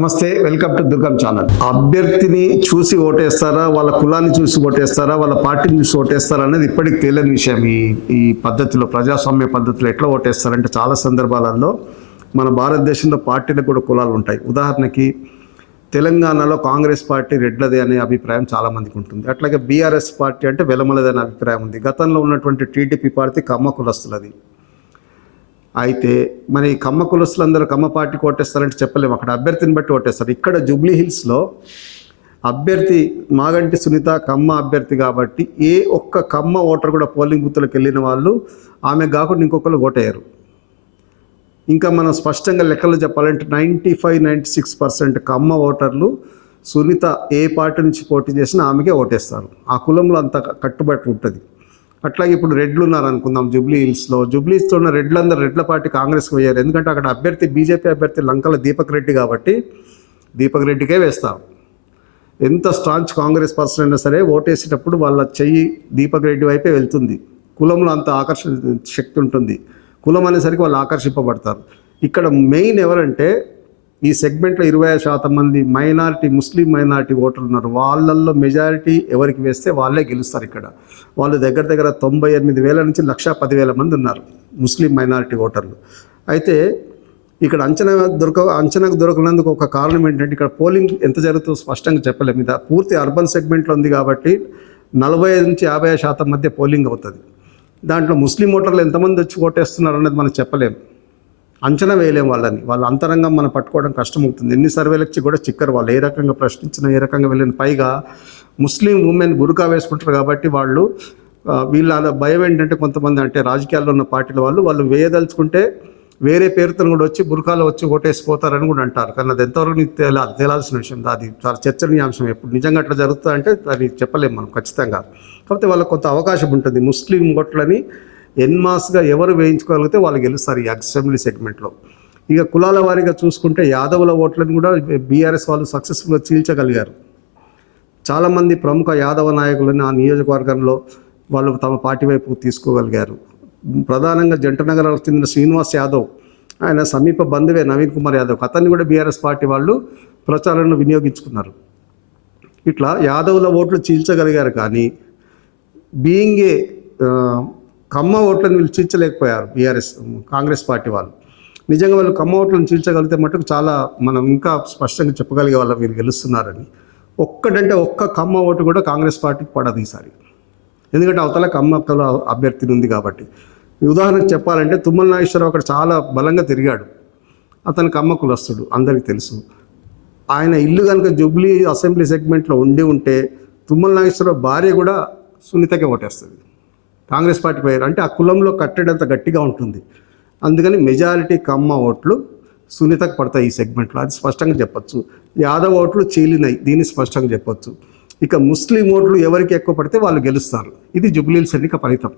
నమస్తే, welcome to Durgam channel. అభ్యర్థిని చూసి ఓటేస్తారా, వాళ్ళ కులాన్ని చూసి ఓటేస్తారా, వాళ్ళ పార్టీని చూసి ఓటేస్తారా అనేది ఇప్పటికి తేలని విషయం. ఈ పద్ధతిలో, ప్రజాస్వామ్య పద్ధతిలో ఎట్లా ఓటేస్తారంటే చాలా సందర్భాలలో మన భారతదేశంలో పార్టీలకు కూడా కులాలు ఉంటాయి. ఉదాహరణకి తెలంగాణలో కాంగ్రెస్ పార్టీ రెడ్లదే అనే అభిప్రాయం చాలామందికి ఉంటుంది. అట్లాగే బీఆర్ఎస్ పార్టీ అంటే వెలమలదే అనే అభిప్రాయం ఉంది. గతంలో ఉన్నటువంటి టీడీపీ పార్టీ కమ్మ కులస్తులది. అయితే మరి కమ్మ కులస్తులందరూ కమ్మ పార్టీకి ఓటేస్తారంటే చెప్పలేము. అక్కడ అభ్యర్థిని బట్టి ఓటేస్తారు. ఇక్కడ జూబ్లీ హిల్స్లో అభ్యర్థి మాగంటి సునీత కమ్మ అభ్యర్థి కాబట్టి ఏ ఒక్క కమ్మ ఓటర్ కూడా పోలింగ్ బూత్లకు వెళ్ళిన వాళ్ళు ఆమె కాకుండా ఇంకొకరు ఓటేయరు. ఇంకా మనం స్పష్టంగా లెక్కలు చెప్పాలంటే 95-96% కమ్మ ఓటర్లు సునీత ఏ పార్టీ నుంచి పోటీ చేసినా ఆమెకే ఓటేస్తారు. ఆ కులంలో అంత కట్టుబడి ఉంటుంది. అట్లాగే ఇప్పుడు రెడ్లు ఉన్నారు అనుకుందాం జూబ్లీ హిల్స్లో ఉన్న రెడ్లందరూ రెడ్ల పార్టీ కాంగ్రెస్కి పోయారు. ఎందుకంటే అక్కడ అభ్యర్థి బీజేపీ అభ్యర్థి లంకల దీపక్ రెడ్డి కాబట్టి దీపక్ రెడ్డికే వేస్తాం. ఎంత స్ట్రాంగ్ కాంగ్రెస్ పర్సన్ అయినా సరే ఓటేసేటప్పుడు వాళ్ళ చెయ్యి దీపక్ రెడ్డి వైపే వెళ్తుంది. కులంలో అంత ఆకర్షణ శక్తి ఉంటుంది. కులం అనేసరికి వాళ్ళు ఆకర్షింపబడతారు. ఇక్కడ మెయిన్ ఎవరంటే ఈ సెగ్మెంట్లో 25% మంది మైనారిటీ, ముస్లిం మైనారిటీ ఓటర్లు ఉన్నారు. వాళ్ళల్లో మెజారిటీ ఎవరికి వేస్తే వాళ్ళే గెలుస్తారు. ఇక్కడ వాళ్ళు దగ్గర 98,000 నుంచి 110,000 మంది ఉన్నారు ముస్లిం మైనారిటీ ఓటర్లు. అయితే ఇక్కడ అంచనాకు దొరకనందుకు ఒక కారణం ఏంటంటే ఇక్కడ పోలింగ్ ఎంత జరుగుతుందో స్పష్టంగా చెప్పలేము. ఇది పూర్తి అర్బన్ సెగ్మెంట్లో ఉంది కాబట్టి 45 నుంచి 50% మధ్య పోలింగ్ అవుతుంది. దాంట్లో ముస్లిం ఓటర్లు ఎంతమంది వచ్చి ఓటేస్తున్నారు అనేది మనం చెప్పలేము, అంచనా వేయలేము. వాళ్ళ అంతరంగం మనం పట్టుకోవడం కష్టమవుతుంది. ఎన్ని సర్వేలకి కూడా చిక్కరు. వాళ్ళు ఏ రకంగా ప్రశ్నించినా, ఏ రకంగా వెళ్ళిన, పైగా ముస్లిం ఉమెన్ బుర్కా వేసుకుంటారు కాబట్టి వాళ్ళు వీళ్ళ భయం ఏంటంటే కొంతమంది అంటే రాజకీయాల్లో ఉన్న పార్టీల వాళ్ళు వేయదలుచుకుంటే వేరే పేరుతో కూడా వచ్చి బుర్కాలో వచ్చి ఓటేసిపోతారని కూడా అంటారు. కానీ అది ఎంతవరకు నీకు తేలాల్సిన విషయం. అది చాలా చర్చనీయాంశం. ఎప్పుడు నిజంగా అట్లా జరుగుతుందంటే అది చెప్పలేము మనం ఖచ్చితంగా. కాకపోతే వాళ్ళకి కొంత అవకాశం ఉంటుంది. ముస్లిం ఓట్లని ఎన్మాస్గా ఎవరు వేయించుకోగలిగితే వాళ్ళు గెలుస్తారు ఈ అసెంబ్లీ సెగ్మెంట్లో. ఇక కులాల వారీగా చూసుకుంటే యాదవుల ఓట్లను కూడా బీఆర్ఎస్ వాళ్ళు సక్సెస్ఫుల్గా చీల్చగలిగారు. చాలామంది ప్రముఖ యాదవ నాయకులను ఆ నియోజకవర్గంలో వాళ్ళు తమ పార్టీ వైపు తీసుకోగలిగారు. ప్రధానంగా జంట నగరాలకు చెందిన శ్రీనివాస్ యాదవ్, ఆయన సమీప బంధువే నవీన్ కుమార్ యాదవ్, అతన్ని కూడా బీఆర్ఎస్ పార్టీ వాళ్ళు ప్రచారంలో వినియోగించుకున్నారు. ఇట్లా యాదవుల ఓట్లు చీల్చగలిగారు. కానీ బీయింగే కమ్మ ఓట్లను వీళ్ళు చీల్చలేకపోయారు కాంగ్రెస్ పార్టీ వాళ్ళు. నిజంగా వాళ్ళు కమ్మ ఓట్లను చీల్చగలిగితే మటుకు చాలా మనం ఇంకా స్పష్టంగా చెప్పగలిగే వాళ్ళం వీళ్ళు గెలుస్తున్నారని. ఒక్క కమ్మ ఓటు కూడా కాంగ్రెస్ పార్టీకి పడదు ఈసారి. ఎందుకంటే అవతల కమ్మ అభ్యర్థి ఉంది కాబట్టి. ఉదాహరణకు చెప్పాలంటే తుమ్మల నాగేశ్వరరావు అక్కడ చాలా బలంగా తిరిగాడు. అతను కమ్మ కులస్తుడు, అందరికీ తెలుసు. ఆయన ఇల్లు కనుక జూబ్లీ అసెంబ్లీ సెగ్మెంట్లో ఉంటే తుమ్మల నాగేశ్వరరావు భార్య కూడా సునీతకే ఓటేస్తుంది. కాంగ్రెస్ పార్టీ పోయారు అంటే ఆ కులంలో కట్టడంత గట్టిగా ఉంటుంది. అందుకని మెజారిటీ కమ్మ ఓట్లు సునీతకు పడతాయి ఈ సెగ్మెంట్లో, అది స్పష్టంగా చెప్పొచ్చు. యాదవ్ ఓట్లు చీలినాయి, దీన్ని స్పష్టంగా చెప్పొచ్చు. ఇక ముస్లిం ఓట్లు ఎవరికి ఎక్కువ పడితే వాళ్ళు గెలుస్తారు. ఇది జూబ్లీ హిల్స్ ఎన్నిక ఫలితం.